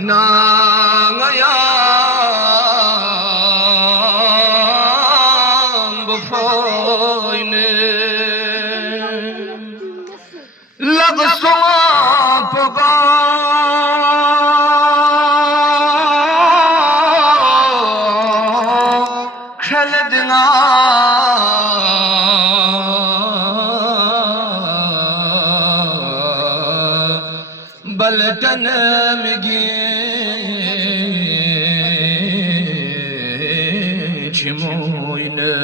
نانگیم بفاینه لغسما پگا خلدنا بلتن مگی چموینه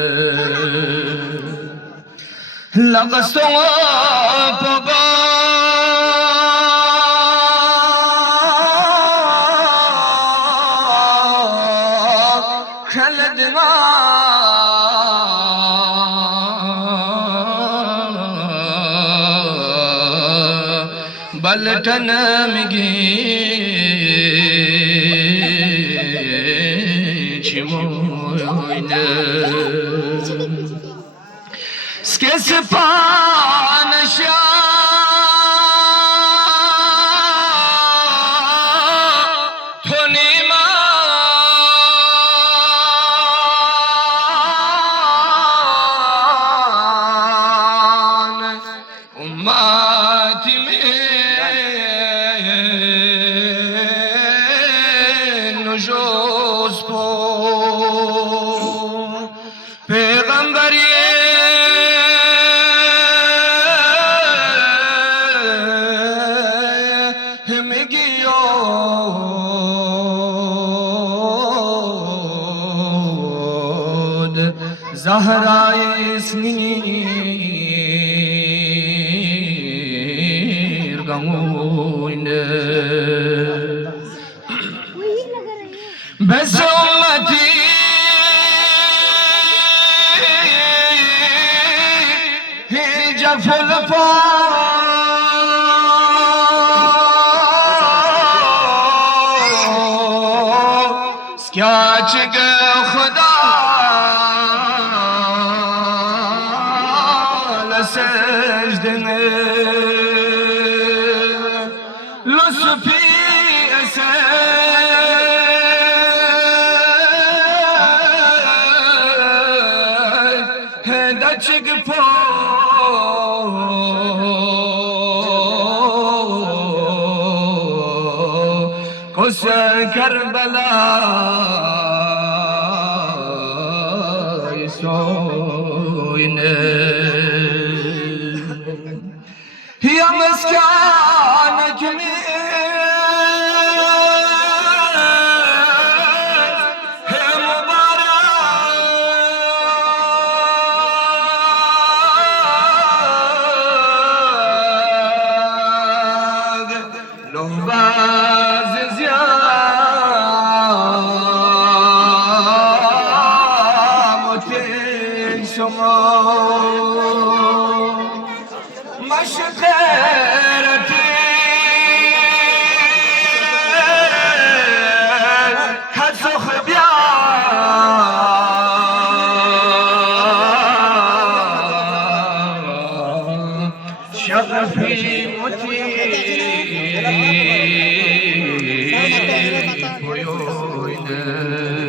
لغسما پگا خلدنا بلتن مگی چموینه سکه سپانشا زهرای اسنیر گموینه بس امتی جفل پا سکیاچ گه خدا سجدنه لطفی اسد هدچگ پا کس کربلا سوینه يا مسكانك يا مبارك لو باز زيامتين شما مشقرتي كسخ بيا شغفي متي بيوينه